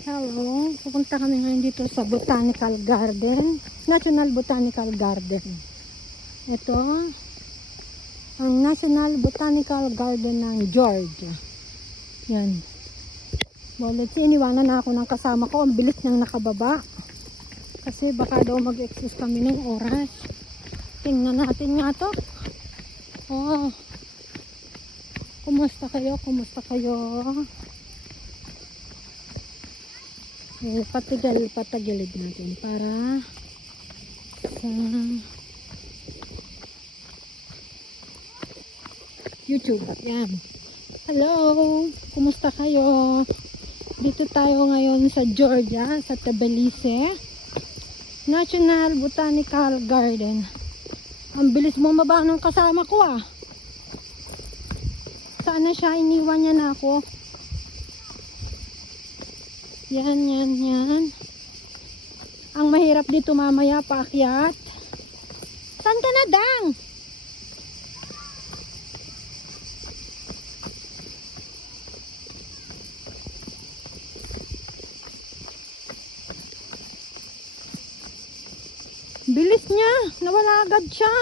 Hello, pupunta kami ngayon dito sa Botanical Garden, National Botanical Garden. Ito, ang National Botanical Garden ng Georgia. Yan. Bulit, iniwanan na ako ng kasama ko. Ang bilis niyang nakababa. Kasi baka daw mag-excuse kami ng oras. Tingnan natin nga to. Oh. Kumusta kayo? Kumusta kayo? Patagilid natin para sa YouTube. Yan. Hello! Kumusta kayo? Dito tayo ngayon sa Georgia, sa Tbilisi National Botanical Garden. Ang bilis bumaba ng kasama ko ah. Sana siya, iniwan niya na ako. Yan. Ang mahirap dito mamaya, paakyat. Saan ka na, Dang? Bilis niya. Nawala agad siya.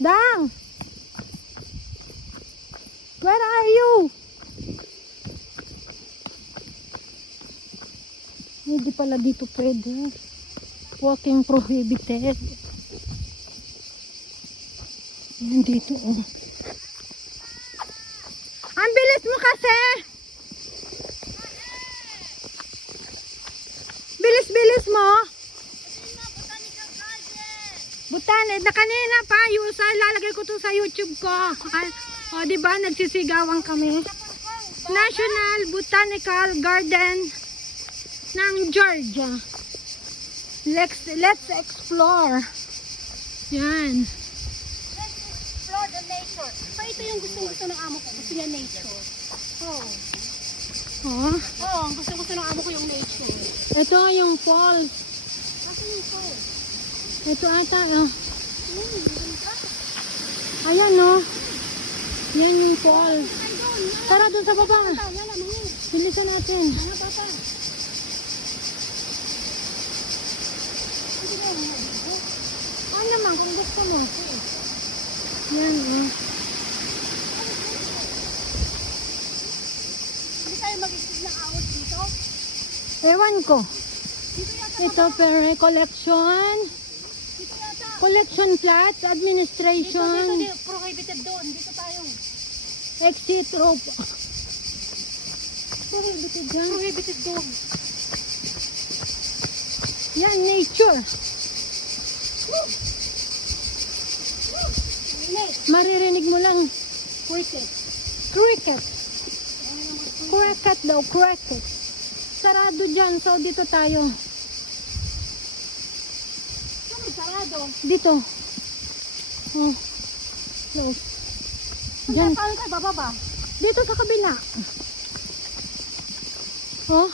Dang! Where are you? Hindi pala dito pwede. Walking prohibited. Yan dito oh. Ang bilis mo kasi! Bilis mo! Botanical na kanina pa, Yusa, lalagay ko to sa YouTube ko. O, diba, nagsisigawan kami. National Botanical Garden ng Georgia. Let's explore. Yan. Let's explore the nature. Pa ito yung gusto ng amo ko. Gusto niya nature. Oh, gusto ng amo ko yung nature. ito yung falls. Kasi yung falls. Ito ata, oh. Ganda. Ayan, oh. Yan yung falls. Ay, doon. Tara doon sa baba. Yan, mangin. Bilisan natin. Mga bata. Hindi na yung mabigo. Ano naman kung gusto mo. Yan, oh. Hindi tayo mag-isip ng awat dito. Ewan ko. Dito yata. Ito, pere, collection. Dito yata. Collection plots, administration. Dito. Prohibited doon. Dito tayo. Exit rope. Prohibited dyan. Prohibited doon. Yan, nature. Maririnig mo lang. Cricket. Cricket. Cricket daw, cricket. Sarado dyan, so dito tayo. Ano sarado? Dito. Oh. No. Dyan. Paano tayo bababa? Dito sa kabila. Oh,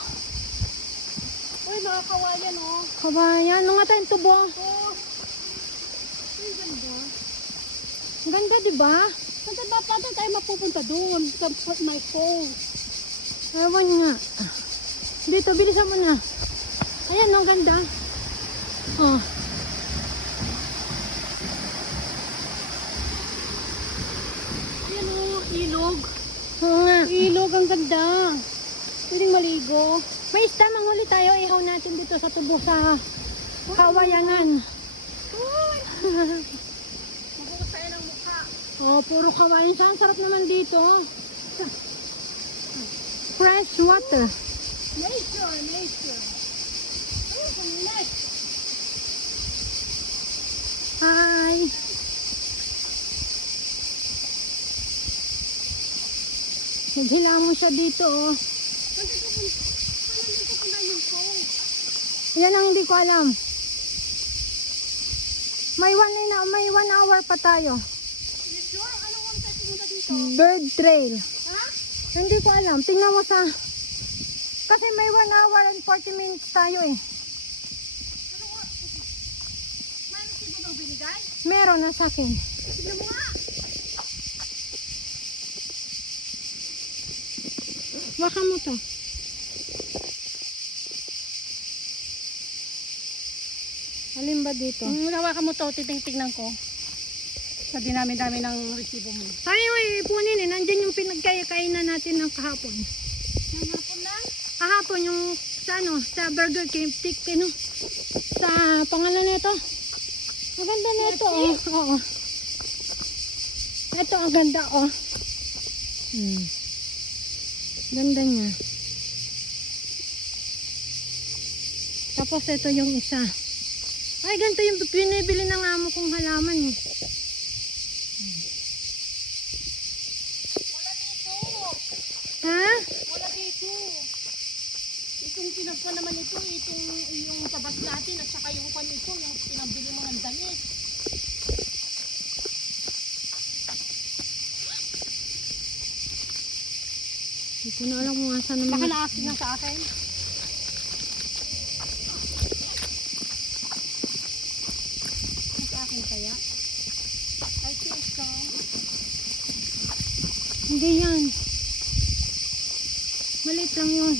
Uy, mga kawayan oh. kabayan. Mga tayong tubo. Oh. Ang ganda. Ang ganda, diba? Saan ba tayo mapupunta doon? Sa my phone. Ewan nga. Dito, bilisan mo na. Ayan, ang ganda. Oh. Yan oh, ilog. Oo nga. Ilog, ang ganda. Pwedeng maligo. May isda, manghuli tayo. Ihaw natin dito sa tubo sa kawayanan. Mabukas tayo ng mukha. Oh, puro kawayan. Saan sarap naman dito. Fresh water. Nature, nature. Oh, ang nice. Hi. Naghila mo siya dito. Oh. Saan dito po na yung phone? Yan ang hindi ko alam. May 1 hour pa tayo. You sure? Anong oras tayo pumunta dito? Bird trail. Ha? Hindi ko alam. Tingnan mo sa... Kasi may 1 hour and 40 minutes tayo eh. Anong oras? May resibo bang binigay? Meron na sa akin. Tignan mo nga. Baka mo to. Alin ba dito? Kung hawakan mo to, titingnan ko. Sa dinami-dami ng resibo mo. Tayo ipunin eh. Nandyan yung pinagkainan natin ng kahapon. Yung hapon na? Kahapon yung sa ano, sa Burger King, ano, sa pangalan nito. Maganda na ito, oh. Oo. Ito, ang ganda, oh. Ganda niya. Tapos ito yung isa. Ay, ganito yung pinibili ng amo kong halaman, eh. Wala dito. Ha? Wala dito. Itong pinagpa naman ito, yung tabas natin at saka yung pan ito, yung pinabili mo ng damit. Hindi ko na alam kung asan naman. Baka na-active na sa akin. Sa akin kaya? I think so. Hindi yan. Maliit lang yun.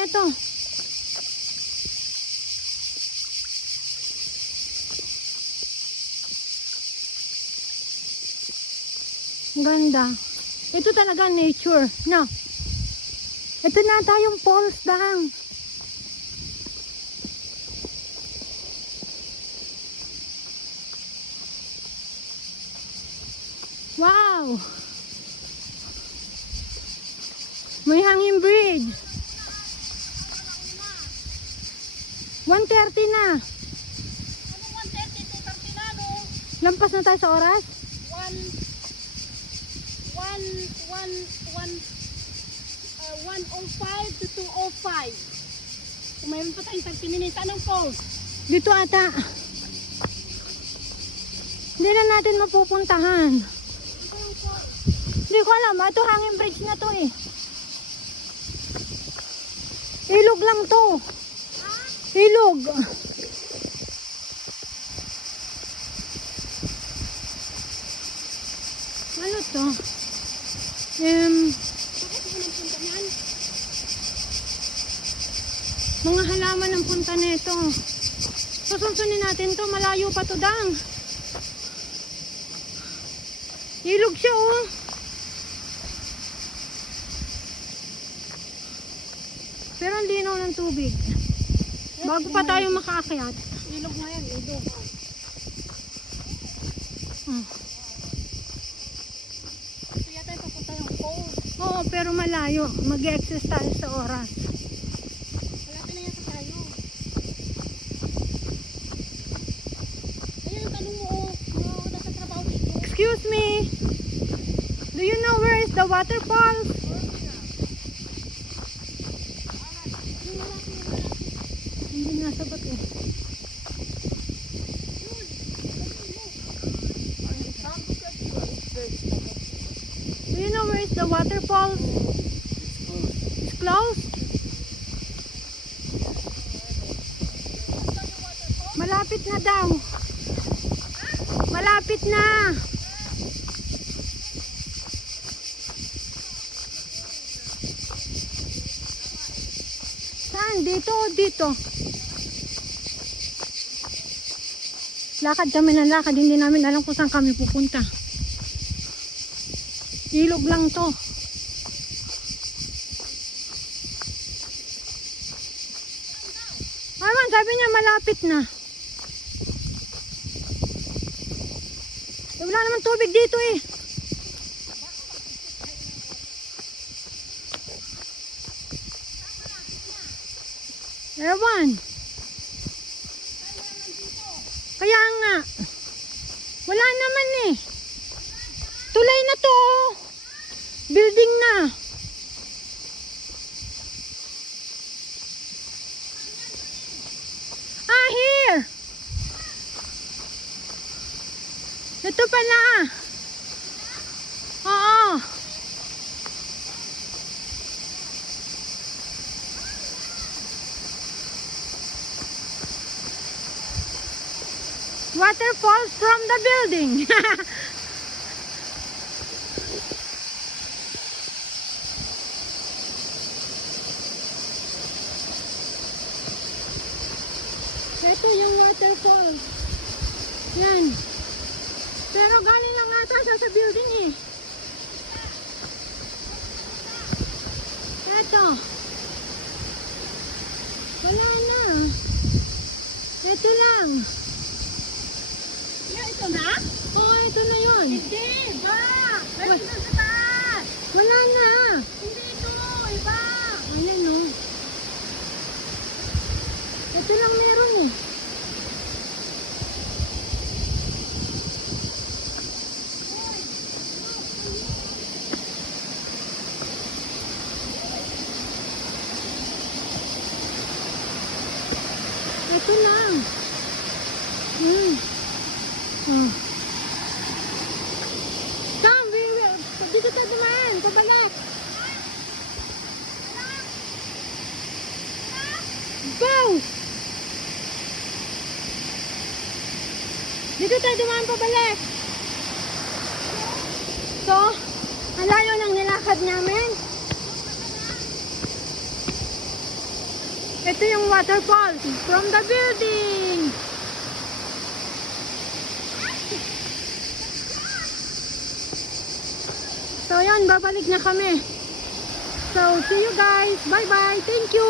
Ito. Ganda. Ito talaga nature. No. Ito na tayong falls dang. Wow. May hanging bridge. 1:30 na. Ano 1:30 to 30 na, no? Lampas na tayo sa oras? 1:05 to 2:05. Kung mayroon pa tayong 30 minutes, anong falls? Dito ata. Hindi na natin mapupuntahan. Anong falls? Hindi ko alam. Ito hanging bridge na to eh. Ilog lang to. Ilog. Ano to? Bakit mo nang punta yan? Mga halaman ang punta nito. Susunsunin natin to. Malayo pa to dang. Ilog siya oh. Pero ang linaw ng tubig. Bago pa tayo makaakyat. Ilog na yan, ilog. Ito yata yung papunta yung falls. Oo, pero malayo. Mag-exercise tayo sa oras. Malapit na yata tayo. Ayun, tanong mo, nasa trabaho dito. Excuse me. Do you know where is the waterfall? Hindi nasagot eh. Do you know where is the waterfall? It's closed. Malapit na daw. Malapit na. Saan? Dito o dito? Lakad kami ng lakad. Hindi namin alam kung saan kami pupunta. Ilog lang to. Ayman, sabi niya malapit na. Wala naman tubig dito eh. Ewan. Kaya nga. Wala naman eh. Tulay na to. Building na. Ah, here. Ito pala. Oo. Waterfalls from the building. Ito yung waterfalls. Yan. Pero galing lang ata siya sa building eh. Ito. Wala na. Ito lang. Yeah, ito na? Oo, ito na yun. Hindi, iba. Meron doon sa taas. Wala na. Hindi ito, iba. Ayan o. Ito lang meron eh. Ito lang. Come, dito tayo dumaan. Pabalik. Go! Dito tayo dumaan pabalik. So, ang layo ng nilakad namin. Ito yung waterfall from the building. So, yan, babalik na kami. So, see you guys. Bye-bye. Thank you.